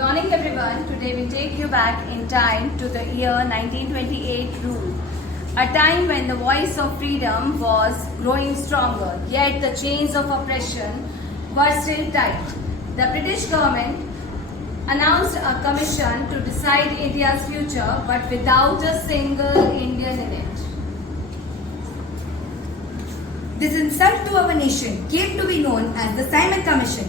morning everyone. Today we take you back in time to the year 1928 rule. A time when the voice of freedom was growing stronger, yet the chains of oppression were still tight. The British government announced a commission to decide India's future, but without a single Indian in it. This insult to our nation came to be known as the Simon Commission.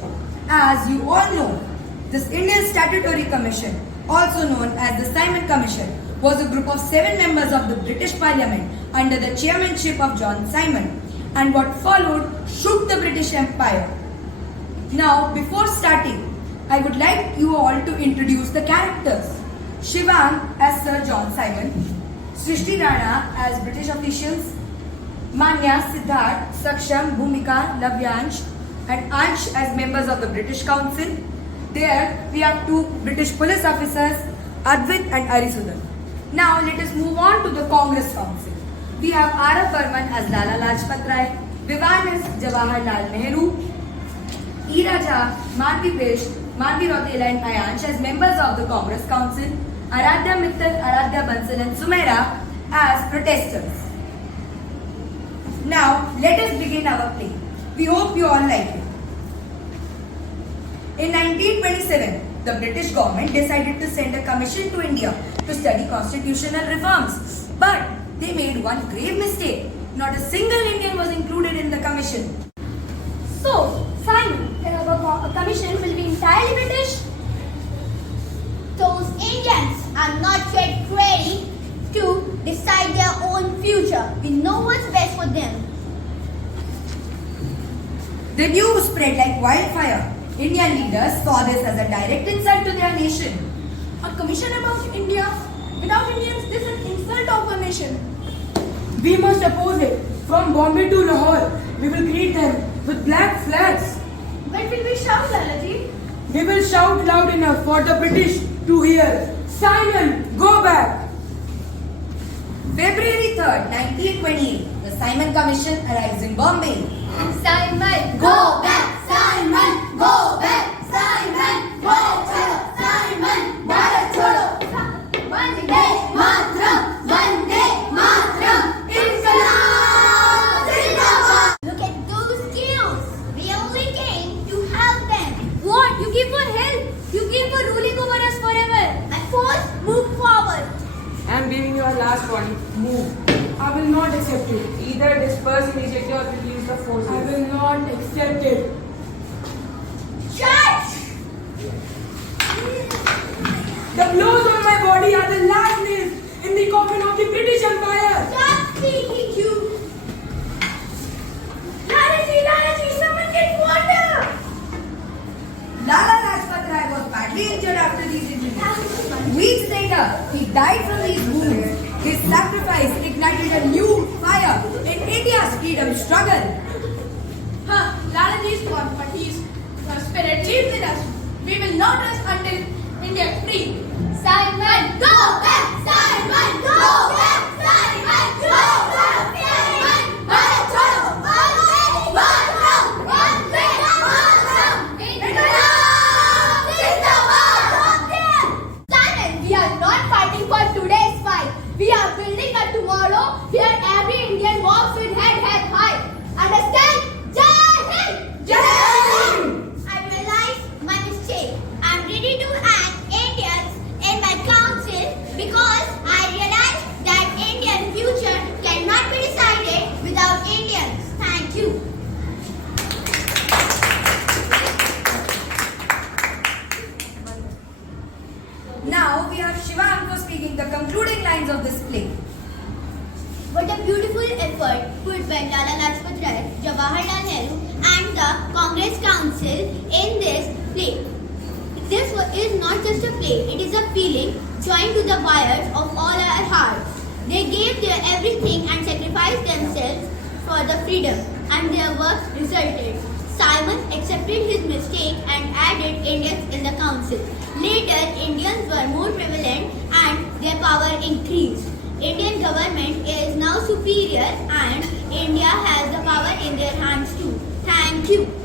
As you all know, this Indian Statutory Commission, also known as the Simon Commission, was a group of 7 members of the British Parliament under the chairmanship of John Simon, and what followed shook the British Empire. Now, before starting, I would like you all to introduce the characters. Shivang as Sir John Simon, Srishti Rana as British officials, Manya, Siddharth, Saksham, Bhumika, Lavyansh and Ansh as members of the British Council. There we have 2 British police officers, Advait and Arisudan. Now let us move on to the Congress Council. We have R.F. Burman as Lala Lajpat Rai, Vivan as Jawaharlal Nehru, Ira Jha, Manvi Bish, Manvi Rautela and Ayansh as members of the Congress Council, Aradhya Mittal, Aradhya Bansal and Sumaira as protesters. Now let us begin our play. We hope you all like it. In 1927, the British government decided to send a commission to India to study constitutional reforms. But they made one grave mistake. Not a single Indian was included in the commission. So, Simon, our commission will be entirely British? Those Indians are not yet ready to decide their own future. We know what's best for them. The news spread like wildfire. Indian leaders saw this as a direct insult to their nation. A commission about India without Indians, this is an insult of our nation. We must oppose it. From Bombay to Lahore, we will greet them with black flags. When will we shout, Lalaji? We will shout loud enough for the British to hear. Simon, go back! February 3rd, 1928, the Simon Commission arrives in Bombay. Simon, go back! Simon, go back! Simon, go chalo! Simon, Bharat chodo! Vande Mataram! Vande Mataram! Inqilaab Zindabad! Look at those chaos! We only came to help them. What? You came for help? You came for ruling over us forever. My force, move forward. I am giving you a last warning. Move. I will not accept it. Either disperse immediately or release the forces. I will not accept it. Church! The blows on my body are the last nails in the coffin of the British Empire. Stop speaking, you! Lalaji, someone get water! Lala Lajpat Rai was badly injured after these injuries. Weeks later, he died from these wounds. His sacrifice ignited a new fire in India's freedom struggle. Lalaji is gone, but his spirit lives in us. We will not rest until India is free. Simon, go back! Simon, go back! Simon, go back! Simon, Bharat chodo! Vande Mataram! Vande Mataram! Inqilaab Zindabad! Simon, we are not fighting for today's fight. We are building a tomorrow where every Indian walks with head high. Understand? Jai Hind! Jai Hind! I realize my mistake. I'm ready to add Indians in my council because I realize that Indian future cannot be decided without Indians. Thank you. Now we have Shivang for speaking the concluding lines of this play. What a beautiful effort put by Lala Lajpat Rai, Jawaharlal Nehru and the Congress Council in this play. This is not just a play, it is a feeling joined to the wires of all our hearts. They gave their everything and sacrificed themselves for the freedom, and their work resulted. Simon accepted his mistake and added Indians in the council. Later, Indians were more prevalent and their power increased. Indian government is now superior and India has the power in their hands too. Thank you.